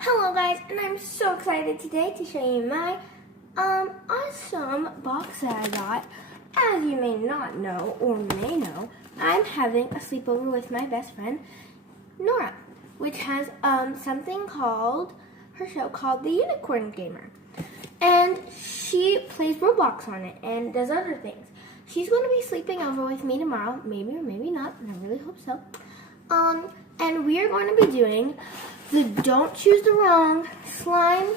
Hello guys, and I'm so excited today to show you my awesome box that I got. As you may not know, or may know, I'm having a sleepover with my best friend, Nora, which has something called, her show called The Unicorn Gamer. And she plays Roblox on it and does other things. She's going to be sleeping over with me tomorrow, maybe or maybe not, and I really hope so. And we are going to be doing the Don't Choose the Wrong Slime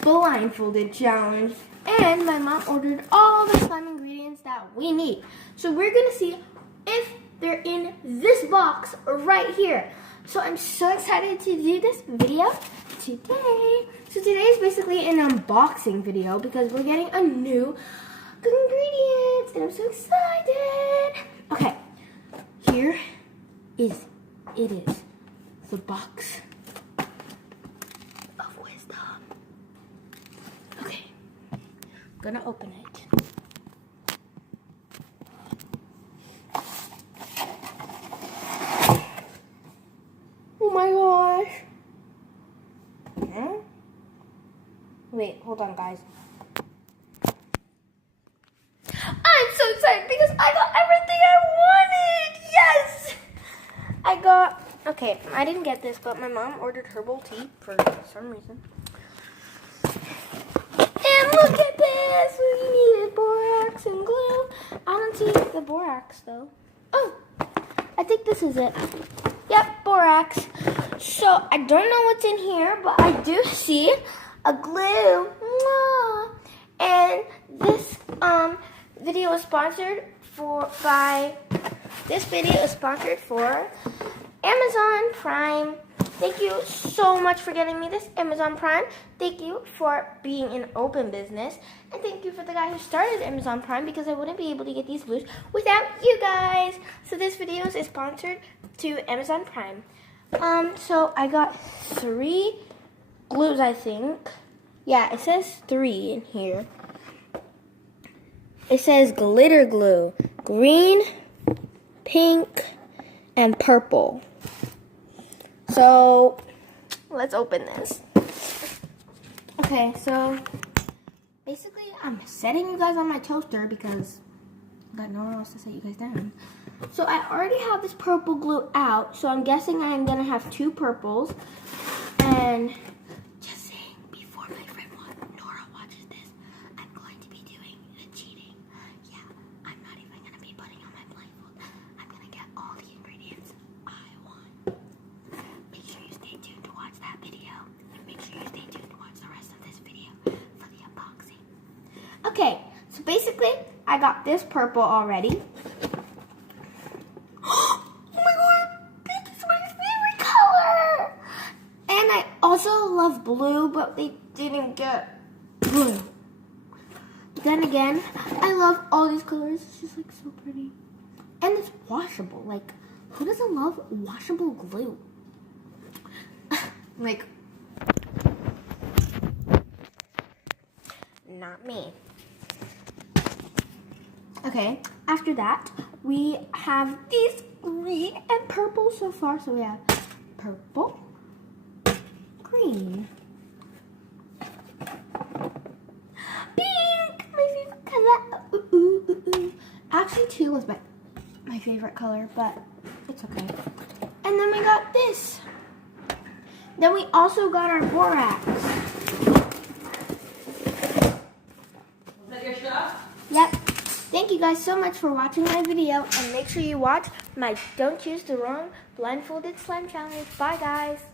Blindfolded Challenge. And my mom ordered all the slime ingredients that we need. So we're going to see if they're in this box right here. So I'm so excited to do this video today. So today is basically an unboxing video because we're getting a new ingredients and I'm so excited. Okay, here is the box of wisdom. Okay, I'm gonna open it. Oh my gosh. Wait, hold on guys. I'm so excited because I got everything I wanted. Yes! Okay, I didn't get this, but my mom ordered herbal tea for some reason. And look at this! We needed borax and glue. I don't see the borax though. Oh, I think this is it. Yep, borax. So I don't know what's in here, but I do see a glue. Mwah. And this video is sponsored for Amazon Prime. Thank you so much for getting me this Amazon Prime. Thank you for being an open business. And thank you for the guy who started Amazon Prime because I wouldn't be able to get these glues without you guys. So this video is sponsored to Amazon Prime. So I got 3 glues, I think. Yeah, it says 3 in here. It says glitter glue, green, pink, and purple. So, let's open this. Okay, so basically I'm setting you guys on my toaster because I got nowhere else to set you guys down. So I already have this purple glue out, so I'm guessing I'm gonna have 2 purples. And just saying, before my friend Nora watches this, I'm going to be doing the cheating. Yeah, I'm not even gonna be putting on my blindfold. I'm gonna get all the ingredients I want. Make sure you stay tuned to watch that video. And make sure you stay tuned to watch the rest of this video for the unboxing. Okay, so basically, I got this purple already. Oh my god, pink is my favorite color! And I also love blue, but they didn't get blue. But then again, I love all these colors. It's just like so pretty. And it's washable. Like, who doesn't love washable glue? Like, not me. Okay, after that, we have these green and purple so far. So we have purple, green, pink, my favorite color. Actually, 2 was my favorite color, but it's okay. And then we got this. Then we also got our borax. Was that your stuff? Yep. Thank you guys so much for watching my video, and make sure you watch my Don't Choose the Wrong Blindfolded Slime Challenge. Bye guys.